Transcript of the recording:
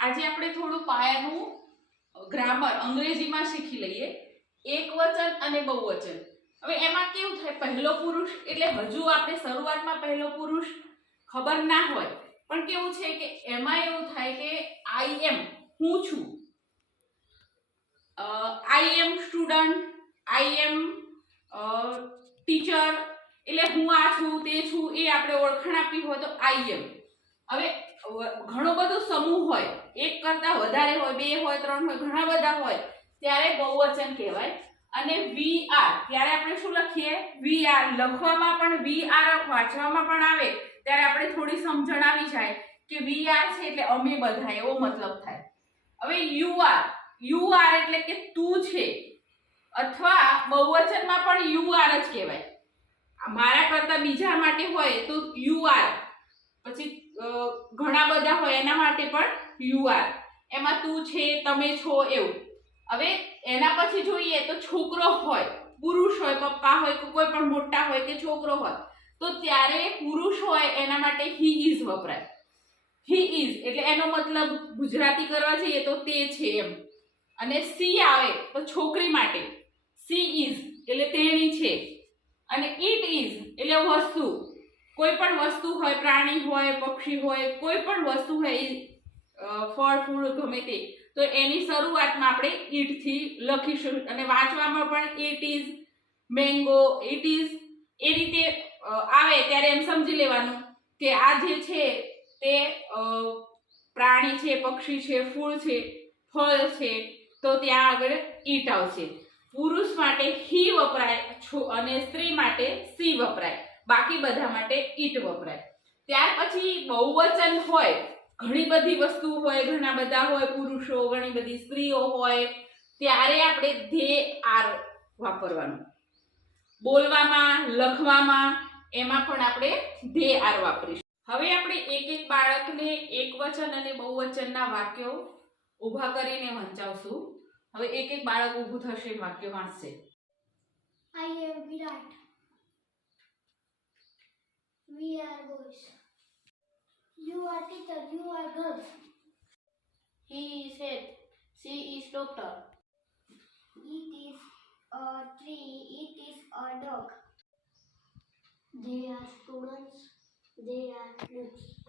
આજે આપણે થોડું પાયાનું ગ્રામર અંગ્રેજીમાં શીખી લઈએ. એકવચન અને બહુવચન. હવે એમાં કેવું થાય, પહેલો પુરુષ એટલે હજુ આપણે શરૂઆતમાં પહેલો પુરુષ ખબર ના હોય, પણ કેવું છે કે એમાં એવું થાય કે આઈ એમ હું છું, આઈ એમ સ્ટુડન્ટ, આઈ એમ ટીચર, એટલે હું આ છું તે છું એ આપણે ઓળખાણ આપી હોય તો આઈ એમ. હવે ઘણો બધો સમૂહ હોય, એક કરતા વધારે હોય, બે હોય, ત્રણ હોય, ઘણા બધા હોય, ત્યારે બહુવચન કહેવાય. અને વી આર ત્યારે આપણે શું લખીએ? We are. લખવામાં પણ વી આર, વાંચવામાં પણ આવે ત્યારે આપણે થોડી સમજણ આવી જાય કે વી આર છે એટલે અમે બધા, એવો મતલબ થાય. હવે યુ આર એટલે કે તું છે, અથવા બહુવચનમાં પણ યુ આર જ કહેવાય. મારા કરતા બીજા માટે હોય તો યુ આર, પછી ઘણા બધા હોય એના માટે પણ યુ આર. એમાં તું છે, તમે છો, એવું. હવે એના પછી જોઈએ તો છોકરો હોય, પુરુષ હોય, પપ્પા હોય, કોઈ પણ મોટા હોય કે છોકરો હોય, તો ત્યારે પુરુષ હોય એના માટે હી ઇઝ વપરાય. હી ઇઝ એટલે એનો મતલબ ગુજરાતી કરવા જઈએ તો તે છે એમ. અને સી આવે તો છોકરી માટે સી ઇઝ એટલે તેણી છે. અને ઇટ ઇઝ એટલે વસ્તુ, કોઈ પણ વસ્તુ હોય, પ્રાણી હોય, પક્ષી હોય, કોઈ પણ વસ્તુ હોય, ફળ ફૂલ ગમે તે, તો એની શરૂઆતમાં આપણે ઇટ થી લખીશું. અને વાંચવામાં પણ it is mango, it is એ રીતે આવે ત્યારે એમ સમજી લેવાનું કે આ જે છે તે પ્રાણી છે, પક્ષી છે, ફૂલ છે, ફળ છે, તો ત્યાં આગળ ઇટ આવશે. પુરુષ માટે હી વપરાય અને સ્ત્રી માટે સી વપરાય, બાકી બધા માટે ઇટ વપરાય. ત્યાર પછી બહુવચન હોય, ઘણી બધી વસ્તુ હોય, ઘણા બધા હોય પુરુષો, ઘણી બધી સ્ત્રીઓ હોય, ત્યારે આપણે ધે આર વાપરવાનું. બોલવામાં, લખવામાં એમાં પણ આપણે ધે આર વાપરીશું. હવે આપણે એક એક બાળકને એકવચન અને બહુવચનના વાક્યો ઊભા કરીને વંચાવશું. હવે એક એક બાળક ઊભું થશે, વાક્ય વાંચશે. I am Virat. We are boys. You are teacher. You are girls. He is head. She is doctor. It is a tree. It is a dog. They are students. They are books.